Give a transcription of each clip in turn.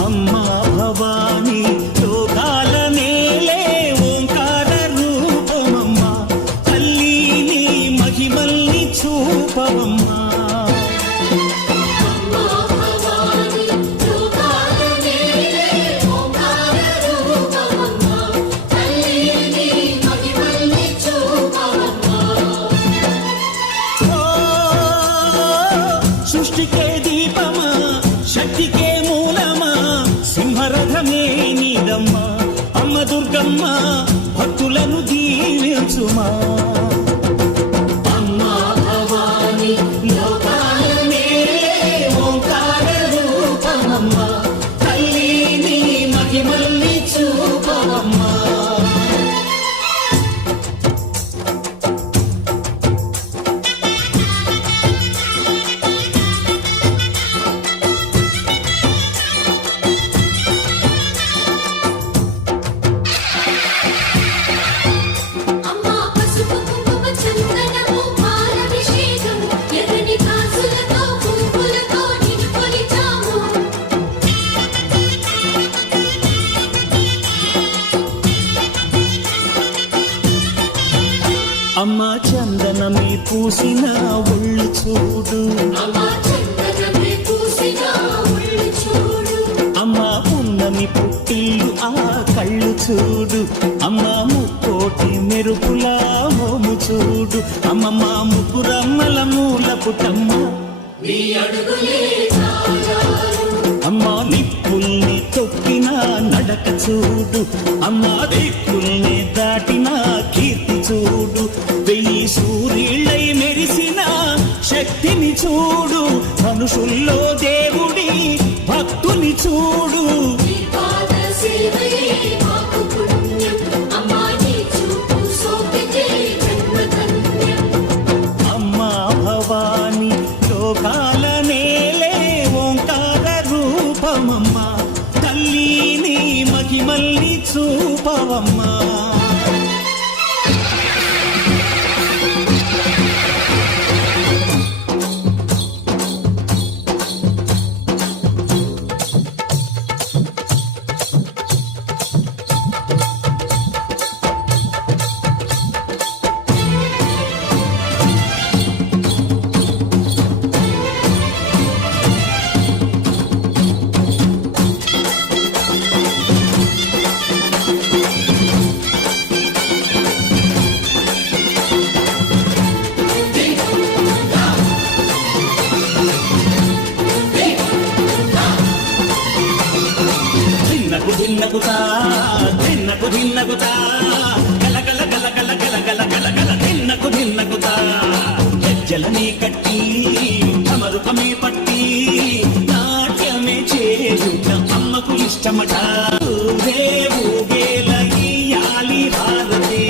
అమ్మా భవాని లోకాల నేలే ఓంకార రూపమమ్మా తల్లి నీ మహిమల్ని చూపవమ్మా సృష్టికే దీపమా శక్తికే మూలమా సింహరథమే నీదమ్మా అమ్మ దుర్గమ్మ భక్తులను దీవించుమా అమ్మా భవాని లోకాల నేలే ఓంకార రూపమమ్మా తల్లి నీ మహిమల్ని చూపవమ్మా అమ్మా చందనమే పూసిన ఒళ్ళు చూడు అమ్మా పున్నమి పుట్టిల్లు ఆ కళ్ళు చూడు అమ్మా ముక్కోటి మెరుపులా మోము చూడు అమ్మమ్మ ముగ్గురమ్మల మూల పుట్టమ్మ అమ్మా నిప్పుల్ని తొక్కిన నడక చూడు అమ్మా దిక్కుల్ని దాటిన కీర్తి చూడు వెయ్యి సూర్యుళ్ళై మెరిసిన శక్తిని చూడు మనుషుల్లో దేవుడి భక్తుని చూడు అమ్మా భవాని లోకాల నేలే ఓంకార రూపమమ్మా తల్లి నీ మహిమల్ని చూపవమ్మా ధిన్నగుతా ధిన్నగు ధిన్నగుతా గల గల గల గల గల గల గల గల ధిన్నగు ధిన్నగుతా గజ్జలనే కట్టి అమరుకమే పట్టి నాట్యమే చేయుట అమ్మకు ఇష్టమట ఊగేల ఇయ్యాలి భారతే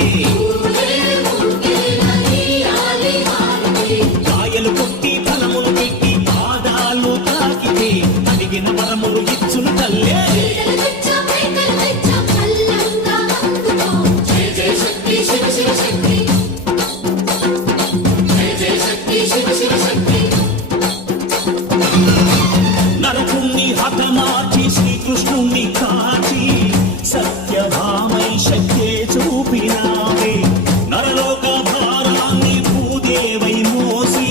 కాయలు కొట్టి ఫలములు పెట్టి పాదాలు తాకితే అడిగిన వరములు ఇచ్చును తల్లే నరకుణ్ణి హతమార్చి శ్రీకృష్ణుణ్ణి కాచి సత్యభామై శక్తే చూపినావే నరలోక భారాన్ని భూదేవై మోసి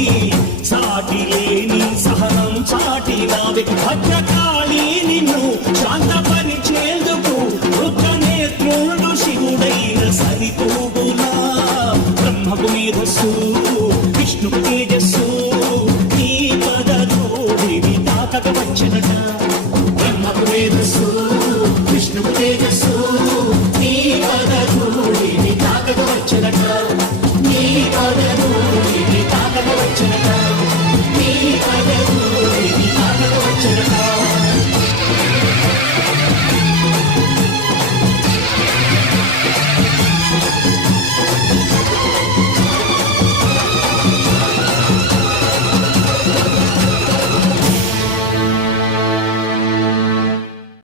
సాటి లేని సహనం చాటినావే భద్రకాళి నిన్ను శాంతపరిచేందుకు రుద్రనేత్రుడు శివుడైన సరిపోగునా బ్రహ్మకు మేధస్సు విష్ణుకు తేజస్సు నీ పదలోడివి తాకక వచ్చినట బ్రహ్మకు మేధస్సు విష్ణుకు తేజస్సు